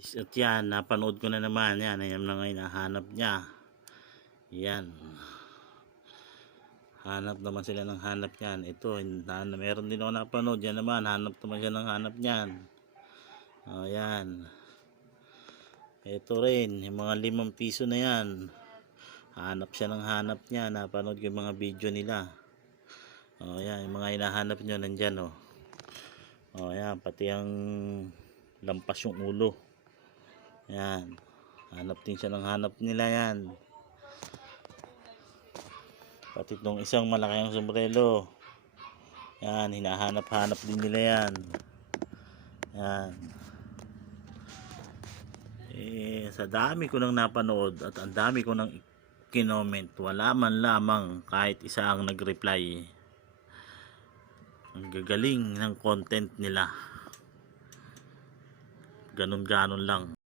At yan, napanood ko na naman yan. Ayan na nga hinahanap niya. Yan. Hanap naman sila ng hanap yan. Ito, meron din ako napanood. Yan naman, hanap naman siya ng hanap niyan. O yan. Ito rin, yung mga 5 piso na yan. Hanap siya ng hanap niya. Napanood ko yung mga video nila. O yan, yung mga hinahanap nyo nandyan o. O yan, pati ang lampas yung ulo. Yan. Hanap din siya ng hanap nila yan. Pati itong isang malaki ang sombrero. Yan, hinahanap-hanap din nila yan. Yan. Sa dami ko nang napanood at ang dami ko nang kinoment, wala man lamang kahit isa ang nag-reply. Ang gagaling ng content nila. Ganun-ganon lang.